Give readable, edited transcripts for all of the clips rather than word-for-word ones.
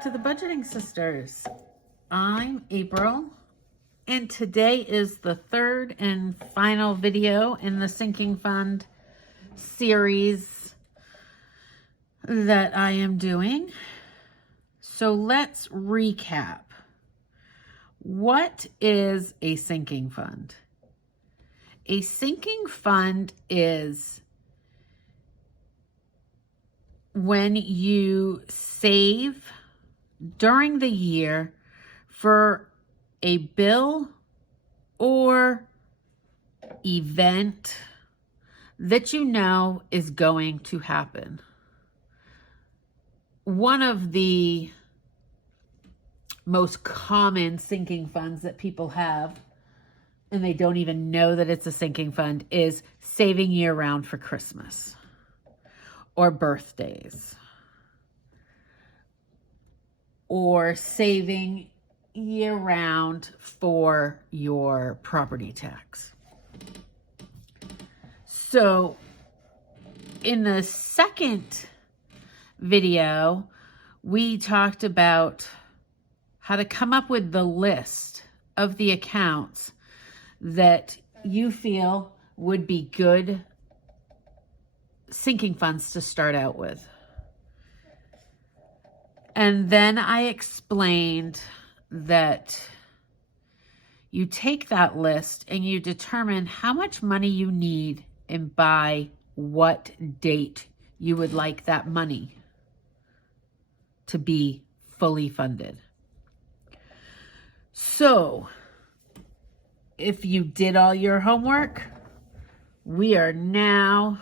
back to the Budgeting Sisters. I'm April, and today is the third and final video in the sinking fund series that I am doing. So let's recap. What is a sinking fund? A sinking fund is when you save during the year for a bill or event that you know is going to happen. One of the most common sinking funds that people have, and they don't even know that it's a sinking fund, is saving year-round for Christmas or birthdays, or saving year-round for your property tax. So in the second video, we talked about how to come up with the list of the accounts that you feel would be good sinking funds to start out with. And then I explained that you take that list and you determine how much money you need and by what date you would like that money to be fully funded. So if you did all your homework, we are now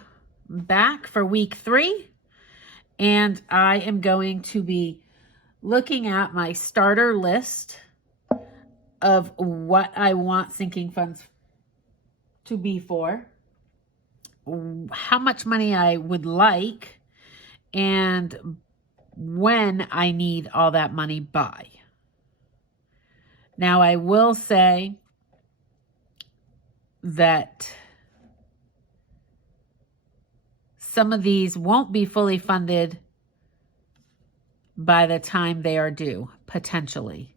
back for week 3, and I am going to be looking at my starter list of what I want sinking funds to be for, how much money I would like, and when I need all that money by. Now, I will say that some of these won't be fully funded by the time they are due, potentially.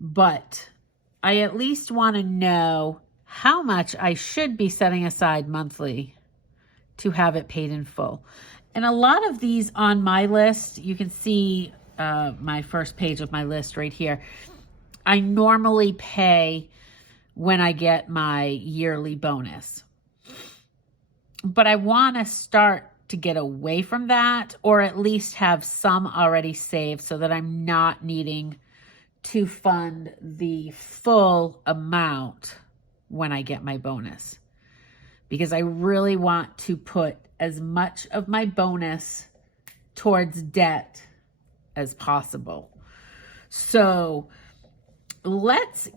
But I at least want to know how much I should be setting aside monthly to have it paid in full. And a lot of these on my list, you can see my first page of my list right here. I normally pay when I get my yearly bonus. But I want to start to get away from that, or at least have some already saved so that I'm not needing to fund the full amount when I get my bonus. Because I really want to put as much of my bonus towards debt as possible. So let's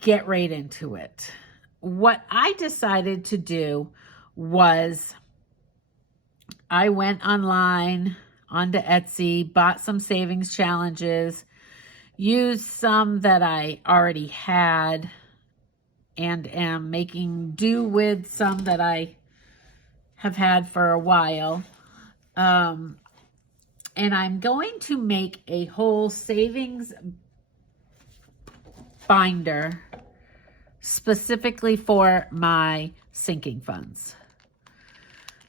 get right into it. What I decided to do was I went online onto Etsy, bought some savings challenges, used some that I already had, and am making do with some that I have had for a while. And I'm going to make a whole savings binder specifically for my sinking funds.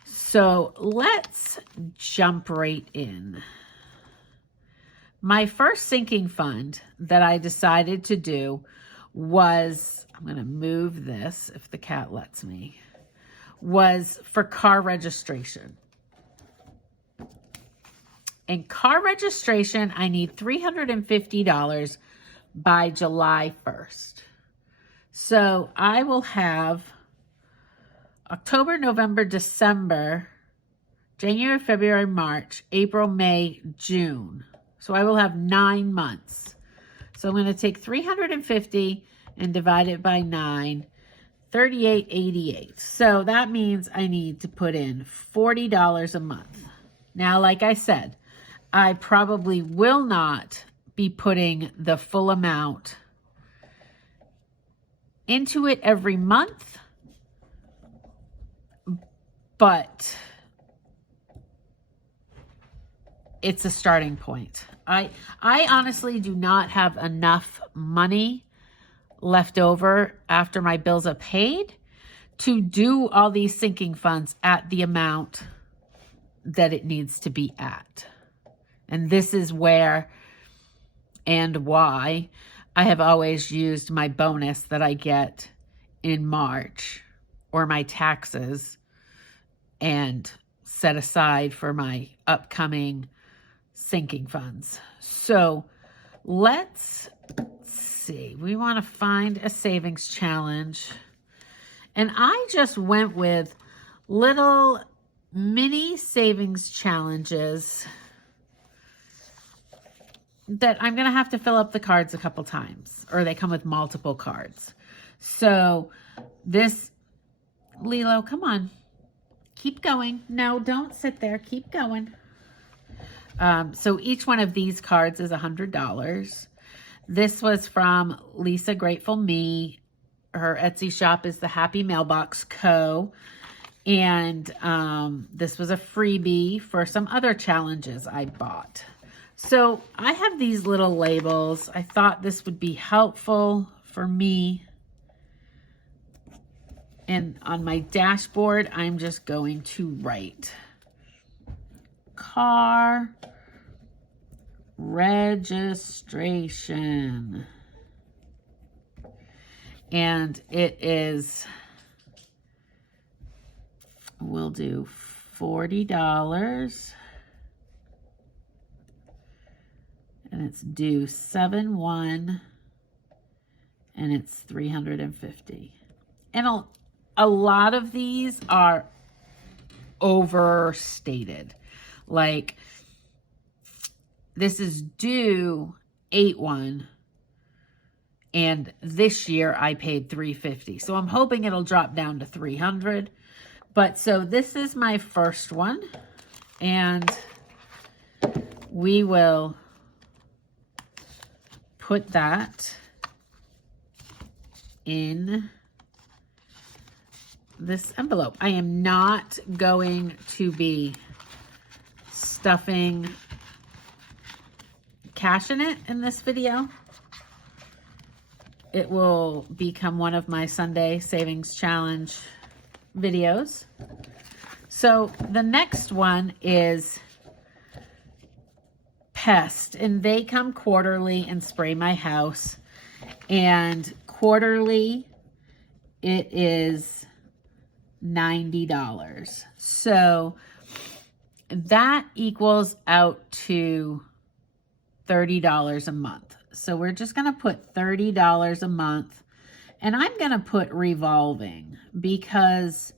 So let's jump right in. My first sinking fund that I decided to do was, I'm going to move this if the cat lets me, was for car registration. In car registration, I need $350 by July 1st. So I will have October, November, December, January, February, March, April, May, June. So I will have 9 months. So I'm going to take 350 and divide it by 9, 38.88. So that means I need to put in $40 a month. Now, like I said, I probably will not be putting the full amount into it every month, but it's a starting point. I honestly do not have enough money left over after my bills are paid to do all these sinking funds at the amount that it needs to be at. And this is where and why I have always used my bonus that I get in March or my taxes and set aside for my upcoming sinking funds. So let's see. We want to find a savings challenge. And I just went with little mini savings challenges that I'm going to have to fill up the cards a couple times, or they come with multiple cards. So this, Lilo, come on. Keep going. No, don't sit there. Keep going. So each one of these cards is $100. This was from Lisa Grateful Me. Her Etsy shop is the Happy Mailbox Co. And this was a freebie for some other challenges I bought. So I have these little labels. I thought this would be helpful for me. And on my dashboard, I'm just going to write car registration. And it is, we'll do $40. And it's due 7/1, and it's $350. And a lot of these are overstated. Like this is due 8/1, and this year I paid $350. So I'm hoping it'll drop down to $300. But so this is my first one, and we will put that in this envelope. I am not going to be stuffing cash in it in this video. It will become one of my Sunday Savings Challenge videos. So the next one is Pest, and they come quarterly and spray my house. And quarterly, it is $90. So that equals out to $30 a month. So we're just going to put $30 a month, and I'm going to put revolving because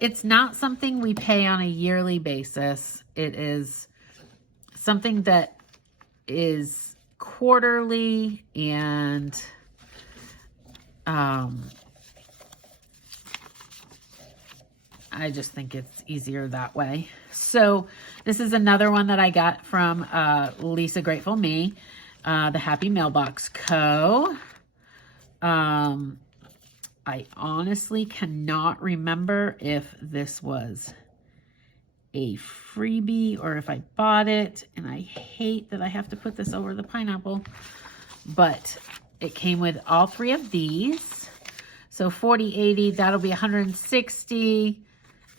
it's not something we pay on a yearly basis. It is something that is quarterly, and I just think it's easier that way. So this is another one that I got from Lisa Grateful Me, the Happy Mailbox Co. I honestly cannot remember if this was a freebie or if I bought it, and I hate that I have to put this over the pineapple, but it came with all three of these. So 40, 80, that'll be 160,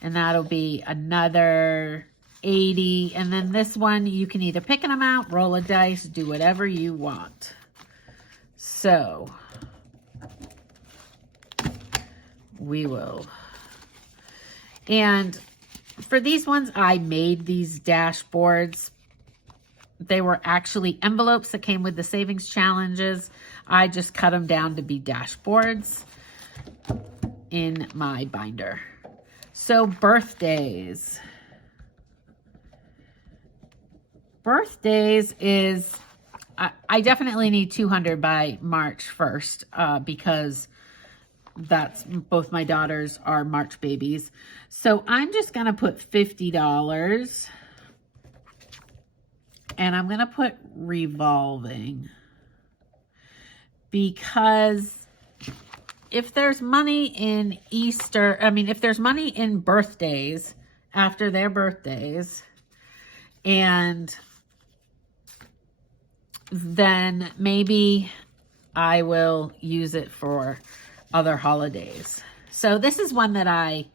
and that'll be another 80. And then this one, you can either pick an amount, roll a dice, do whatever you want. So we will. And for these ones, I made these dashboards. They were actually envelopes that came with the savings challenges. I just cut them down to be dashboards in my binder. So birthdays. Birthdays is, I definitely need 200 by March 1st because that's, both my daughters are March babies. So I'm just going to put $50, and I'm going to put revolving, because if there's money in Easter, if there's money in birthdays after their birthdays, and then maybe I will use it for other holidays. So this is one that I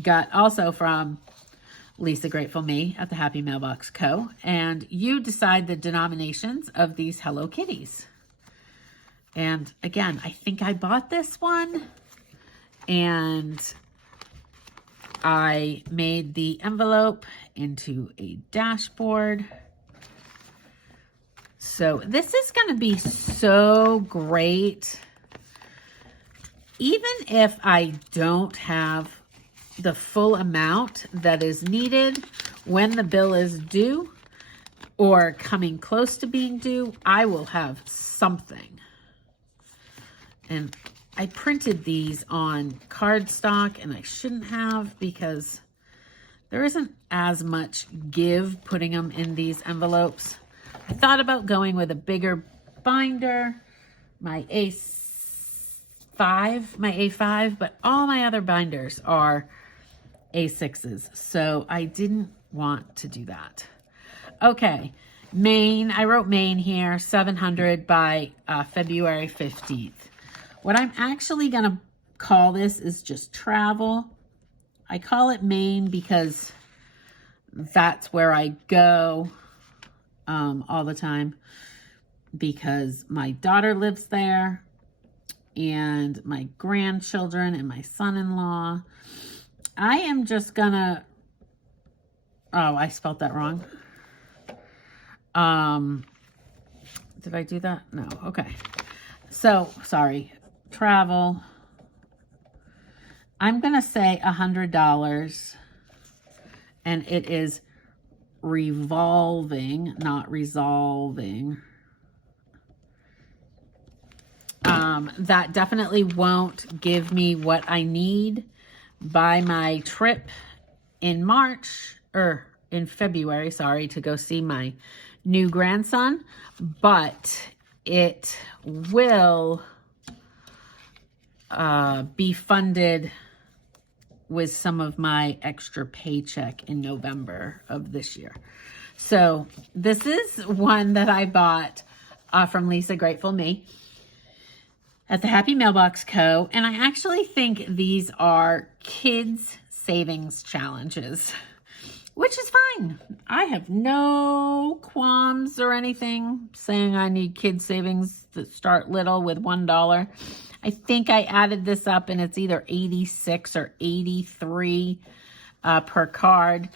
got also from Lisa Grateful Me at the Happy Mailbox Co. And you decide the denominations of these Hello Kitties. And again, I think I bought this one and I made the envelope into a dashboard. So this is going to be so great. Even if I don't have the full amount that is needed when the bill is due or coming close to being due, I will have something. And I printed these on cardstock, and I shouldn't have because there isn't as much give putting them in these envelopes. I thought about going with a bigger binder, my A5, but all my other binders are A6s, so I didn't want to do that. Okay, Maine, I wrote Maine here, 700 by February 15th. What I'm actually going to call this is just travel. I call it Maine because that's where I go all the time, because my daughter lives there and my grandchildren and my son-in-law. I am just gonna, oh, I spelled that wrong. Did I do that? No, okay. So, sorry, travel. I'm gonna say $100, and it is revolving, not resolving. That definitely won't give me what I need by my trip in March, or in February, sorry, to go see my new grandson, but it will be funded with some of my extra paycheck in November of this year. So this is one that I bought from Lisa Grateful Me at the Happy Mailbox Co. And I actually think these are kids savings challenges, which is fine. I have no qualms or anything saying I need kids savings that start little with $1. I think I added this up and it's either 86 or 83 per card.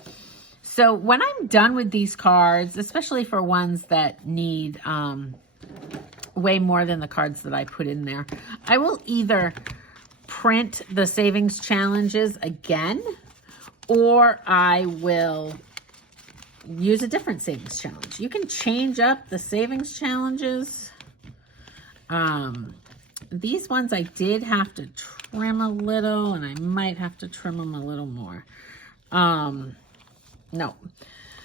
So when I'm done with these cards, especially for ones that need way more than the cards that I put in there, I will either print the savings challenges again, or I will use a different savings challenge. You can change up the savings challenges. These ones I did have to trim a little, and I might have to trim them a little more. No.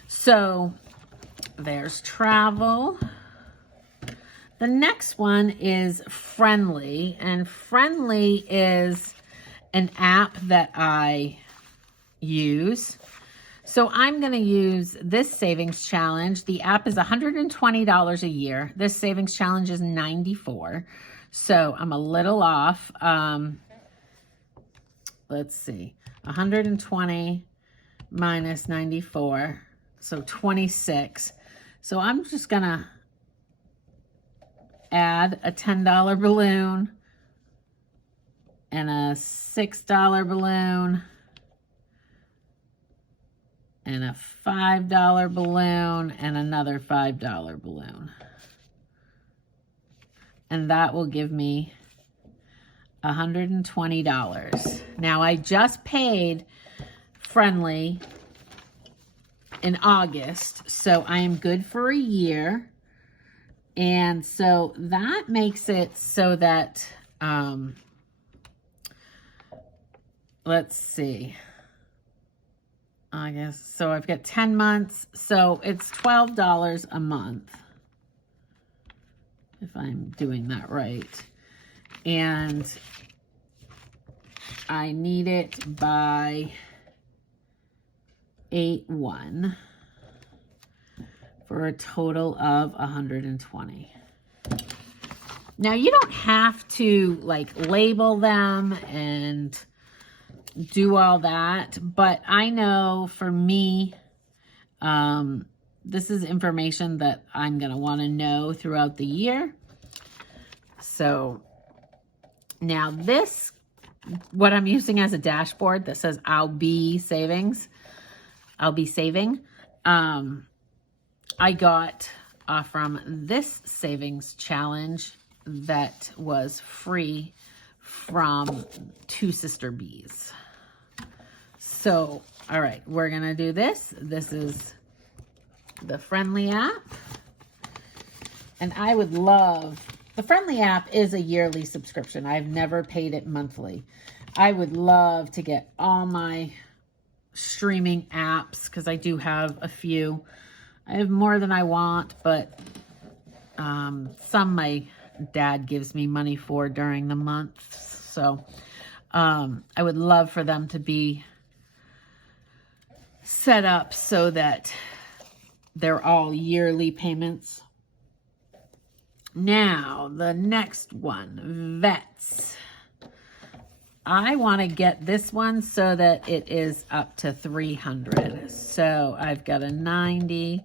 So there's travel. The next one is Friendly, and Friendly is an app that I use. So I'm going to use this savings challenge. The app is $120 a year. This savings challenge is $94. So I'm a little off. Let's see. 120 minus 94. So 26. So I'm just going to add a $10 balloon and a $6 balloon and a $5 balloon and another $5 balloon. And that will give me $120. Now I just paid Friendly in August, so I am good for a year. And so that makes it so that, let's see, I guess, so I've got 10 months, so it's $12 a month, if I'm doing that right. And I need it by 8/1 for a total of 120. Now, you don't have to like label them and do all that, but I know for me, this is information that I'm going to want to know throughout the year. So now this, what I'm using as a dashboard that says I'll be saving, I got from this savings challenge that was free from Two Sister Bees. So, all right, we're going to do this. This is the Friendly app. And I would love, the Friendly app is a yearly subscription. I've never paid it monthly. I would love to get all my streaming apps because I do have a few. I have more than I want, but some my dad gives me money for during the month. So I would love for them to be set up so that they're all yearly payments. Now, the next one, vets. I want to get this one so that it is up to 300. So I've got a 90,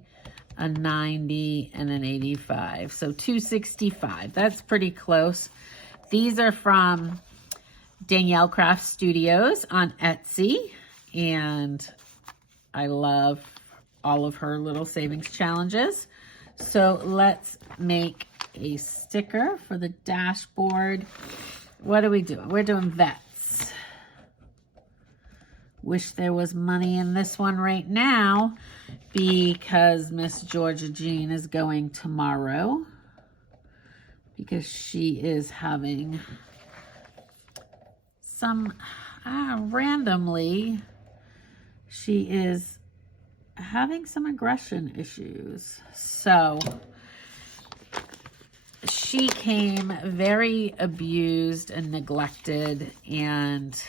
a 90, and an 85. So 265. That's pretty close. These are from Danielle Craft Studios on Etsy. And I love all of her little savings challenges. So let's make a sticker for the dashboard. What are we doing? We're doing vets. Wish there was money in this one right now because Miss Georgia Jean is going tomorrow because she is having some, randomly, she is having some aggression issues. So she came very abused and neglected and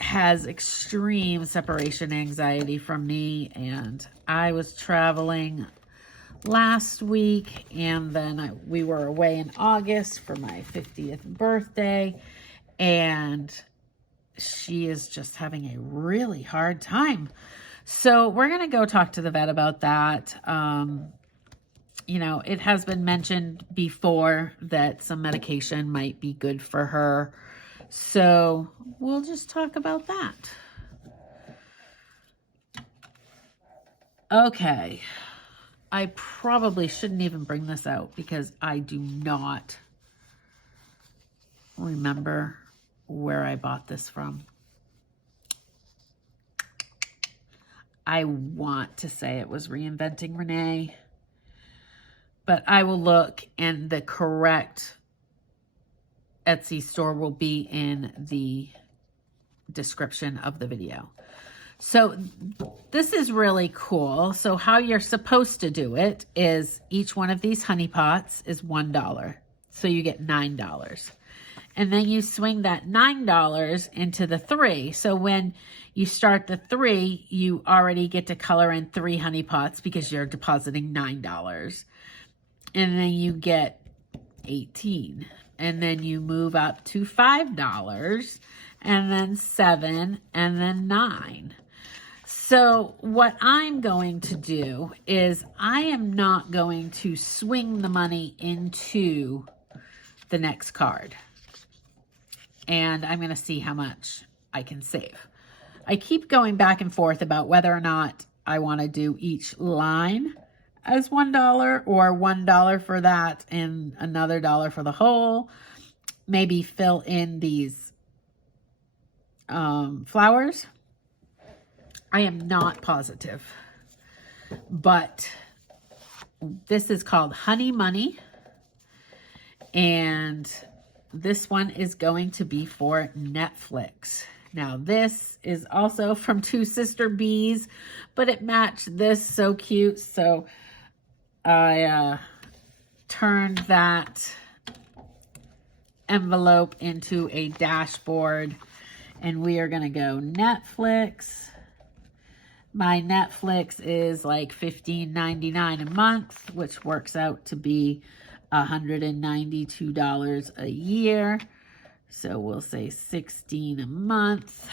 has extreme separation anxiety from me. And I was traveling last week and then we were away in August for my 50th birthday, and she is just having a really hard time. So we're going to go talk to the vet about that. You know, it has been mentioned before that some medication might be good for her. So we'll just talk about that. Okay. I probably shouldn't even bring this out because I do not remember where I bought this from. I want to say it was Reinventing Renee, but I will look, and the correct Etsy store will be in the description of the video. So this is really cool. So how you're supposed to do it is each one of these honey pots is $1. So you get $9. And then you swing that $9 into the 3. So when you start the 3, you already get to color in 3 honey pots because you're depositing $9. And then you get 18. And then you move up to $5, and then 7, and then 9. So what I'm going to do is I am not going to swing the money into the next card. And I'm going to see how much I can save. I keep going back and forth about whether or not I want to do each line as $1 or $1 for that and another $1 for the whole. Maybe fill in these flowers. I am not positive, but this is called Honey Money, and this one is going to be for Netflix. Now this is also from Two Sister Bees, but it matched this so cute, so I turned that envelope into a dashboard, and we are going to go Netflix. My Netflix is like $15.99 a month, which works out to be $192 a year. So we'll say $16 a month.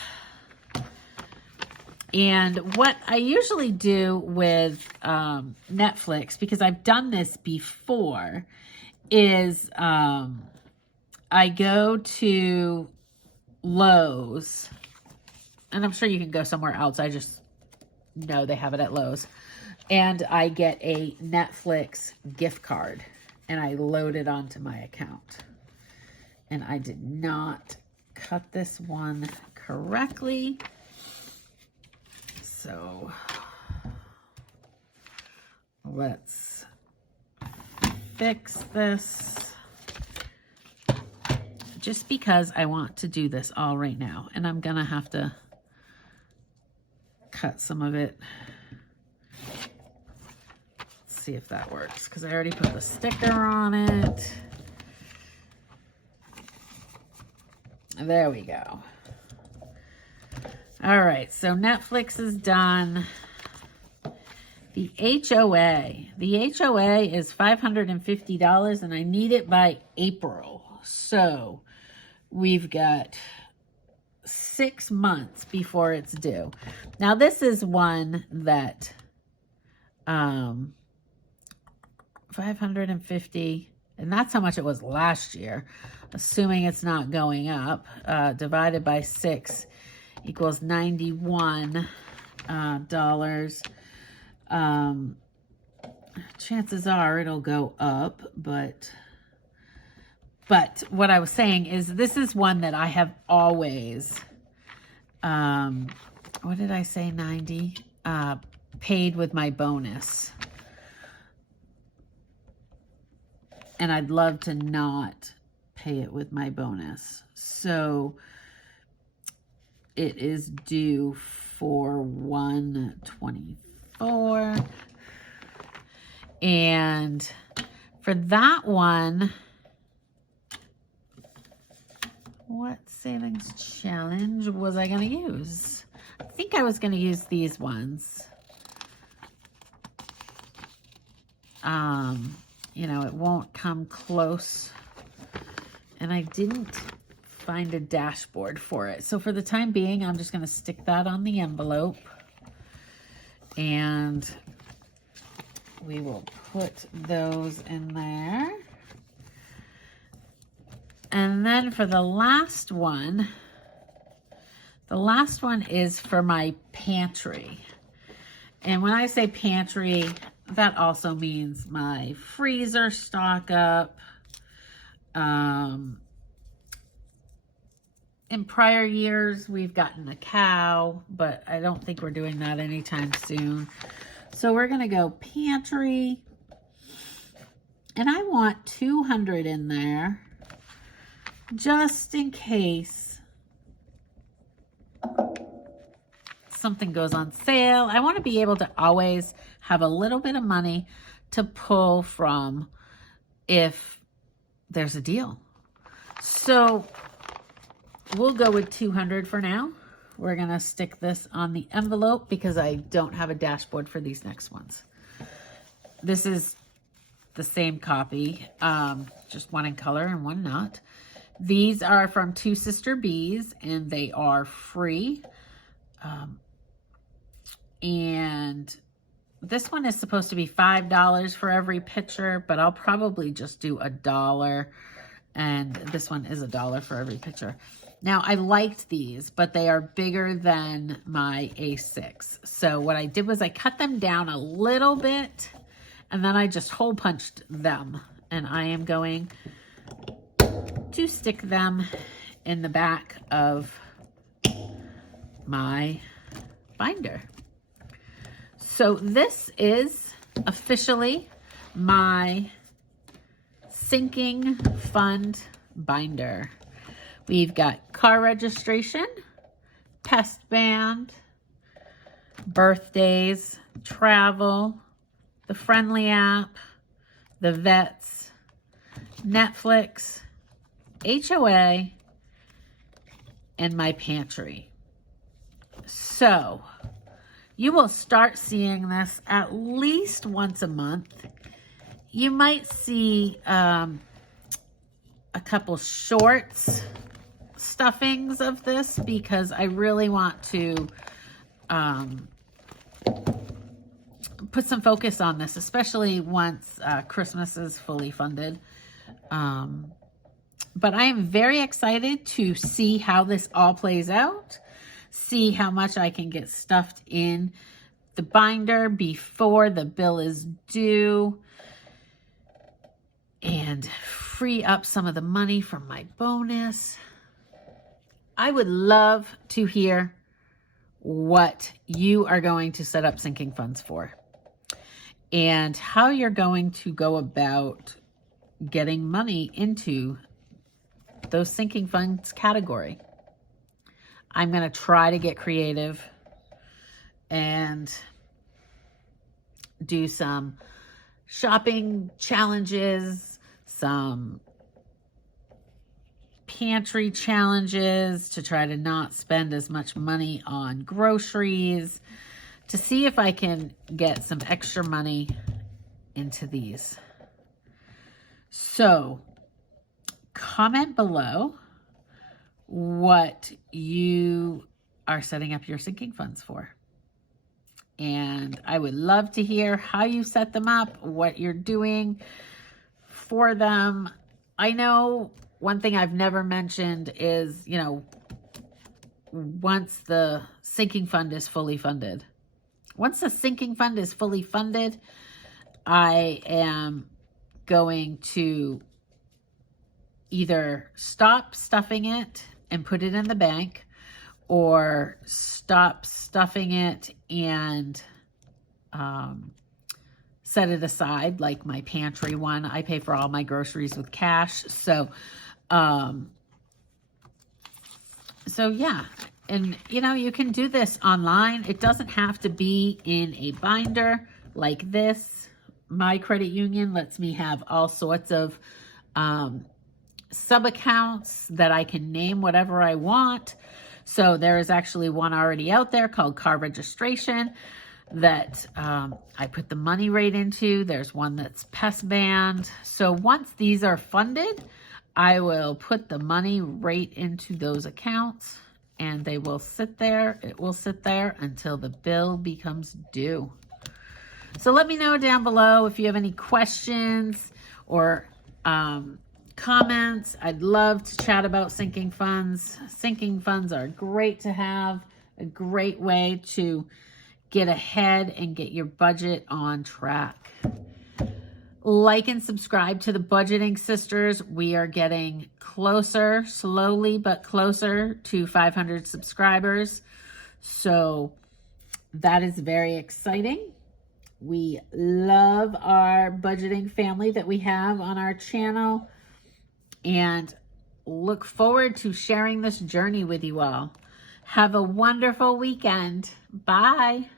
And what I usually do with Netflix, because I've done this before, is I go to Lowe's, and I'm sure you can go somewhere else. I just know they have it at Lowe's. And I get a Netflix gift card, and I load it onto my account. And I did not cut this one correctly. So let's fix this, just because I want to do this all right now, and I'm gonna have to cut some of it. Let's see if that works, because I already put the sticker on it. There we go. All right, so Netflix is done. The HOA. The HOA is $550, and I need it by April. So we've got 6 months before it's due. Now, this is one that 550, and that's how much it was last year, assuming it's not going up, divided by 6 equals $91 dollars. Chances are it'll go up, but what I was saying is this is one that I have always, what did I say, 90? Paid with my bonus. And I'd love to not pay it with my bonus. So it is due for 1/24. And for that one, what savings challenge was I going to use? I think I was going to use these ones. You know, it won't come close. And I didn't find a dashboard for it. So for the time being, I'm just going to stick that on the envelope. And we will put those in there. And then for the last one is for my pantry. And when I say pantry, that also means my freezer stock up. In prior years, we've gotten a cow, but I don't think we're doing that anytime soon. So we're going to go pantry. And I want 200 in there, just in case something goes on sale. I want to be able to always have a little bit of money to pull from if there's a deal. So we'll go with 200 for now. We're going to stick this on the envelope because I don't have a dashboard for these next ones. This is the same copy, just one in color and one not. These are from Two Sister Bees, and they are free. And this one is supposed to be $5 for every picture, but I'll probably just do $1. And this one is $1 for every picture. Now, I liked these, but they are bigger than my A6. So what I did was I cut them down a little bit, and then I just hole punched them. And I am going to stick them in the back of my binder. So this is officially my sinking fund binder. We've got car registration, pest band, birthdays, travel, the Friendly app, the vets, Netflix, HOA, and my pantry. So You will start seeing this at least once a month. You might see a couple shorts stuffings of this because I really want to put some focus on this, especially once Christmas is fully funded. But I am very excited to see how this all plays out, see how much I can get stuffed in the binder before the bill is due, and free up some of the money from my bonus. I would love to hear what you are going to set up sinking funds for and how you're going to go about getting money into those sinking funds category. I'm going to try to get creative and do some shopping challenges, some pantry challenges to try to not spend as much money on groceries, to see if I can get some extra money into these. So comment below what you are setting up your sinking funds for. And I would love to hear how you set them up, what you're doing for them. I know one thing I've never mentioned is, you know, once the sinking fund is fully funded. Once the sinking fund is fully funded, I am going to either stop stuffing it and put it in the bank, or stop stuffing it and set it aside, like my pantry one. I pay for all my groceries with cash. So yeah. And, you know, you can do this online. It doesn't have to be in a binder like this. My credit union lets me have all sorts of sub-accounts that I can name whatever I want. So there is actually one already out there called car registration that I put the money right into. There's one that's pest banned. So once these are funded, I will put the money right into those accounts, and they will sit there. It will sit there until the bill becomes due. So let me know down below if you have any questions or comments. I'd love to chat about sinking funds. Sinking funds are great to have, a great way to get ahead and get your budget on track. Like and subscribe to the Budgeting Sisters. We are getting closer, slowly but closer to 500 subscribers. So that is very exciting. We love our budgeting family that we have on our channel, and look forward to sharing this journey with you all. Have a wonderful weekend. Bye.